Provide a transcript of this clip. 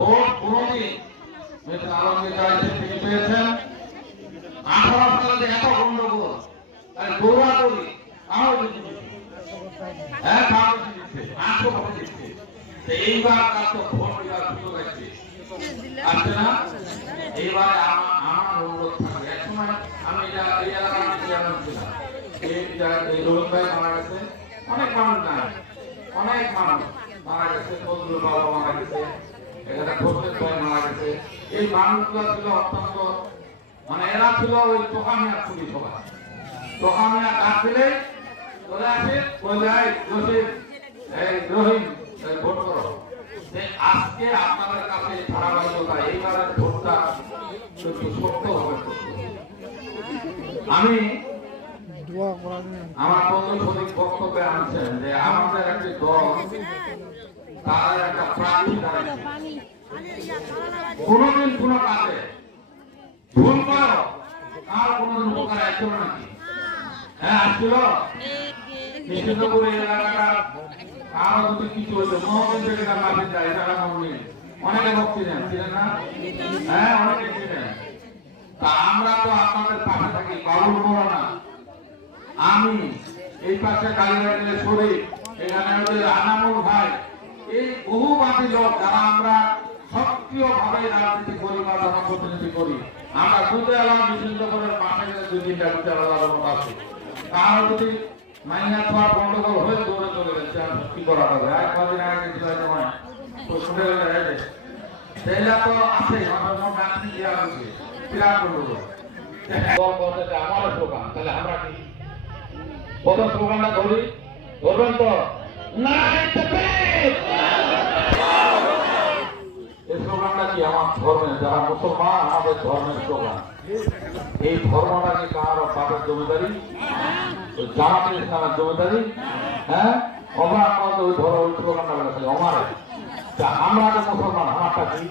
Vote কোনদিন mister Alamgir গাইছে তিনি পেয়েছেন 18 সালে এত গন্ডগোল আর দৌড়াদৌড়ি কাগজ দিচ্ছে 800 ভোট দিচ্ছে এইবার তার তো ভোট দেওয়ার সুযোগ আছে আসছে না। এইবারে আমার অনুরোধ থাকবে একসময় আমি এই এলাকার চেয়ারম্যান ছিলাম, এই রোহিত ভাই মারা গেছে, অনেক মানুষ নাই, অনেক মানুষ মারা গেছে, ফজলুল বাবা মারা গেছে, এখানে খোরশেদ ভাই মারা গেছে। এই মানুষগুলো ছিল অত্যন্ত এরা ছিল ওই তোকামিয়া খুবই সবাই তোকামিয়া কাজ দিলে চলে আসে বলে রহিম ভোট করো। আজকে আপনাদের কাছে ধারাবাহিকতা এইবারের ভোটটা একটু শক্ত হবে। আমি আমার বন্ধু সঠিক বক্তব্যে আনছেন যে আমাদের একটি দল তার একটা প্রার্থী দাঁড়াচ্ছে, কোনদিন কোন কাজে ভুল করো আর কোনদিন উপকার আসছিল নাকি? হ্যাঁ আসছিল। কৃষ্ণপুর এলাকাটা আরো যদি কিছু হইতো মহাজন থেকে মাফি যায় তারা মনে অনেকে ভক্তি দেন ছিলেন না? হ্যাঁ অনেকে ছিলেন। তা আমরা তো আপনাদের পাশে থাকি, বাবুল করো না। আমি এই পাশে কালীবাড়িতে শরীফ, এখানে হচ্ছে আনামুল ভাই, এই বহুবাদী লোক যারা আমরা সক্রিয়ভাবে রাজনীতি করি বা জনপ্রতিনিধি করি। আমরা দুটো এলাকা বিচিত্র করে মাঠে গেলে 2-3টা দুটো আলাদা মত আছে। কারণ যদি মাইনা খাওয়ার গন্ডগোল হয়ে দৌড়ে চলে গেছে কি করা হবে? আর কদিন আগে কিছু সময় তো শুনে গেলে সেইটা তো আছেই, আমার মন ডাকতে গিয়ে আসবে বিরাট গন্ডগোল। দল বলতে আমারও স্লোগান, তাহলে আমরা কি প্রথম স্লোগানটা ধরি? ধরবেন তো? এই স্লোগানটা কি আমার ধর্মের, যারা মুসলমান আমাদের ধর্মের স্লোগান। এই ধর্মটা কি কার বাপের জমিদারি? জামাতের ইসলামের জমিদারি? হ্যাঁ আমরা আমাদের ওই ধর্ম স্লোগানটা বলেছে আমার। আমরা মুসলমান, আমারটা কি?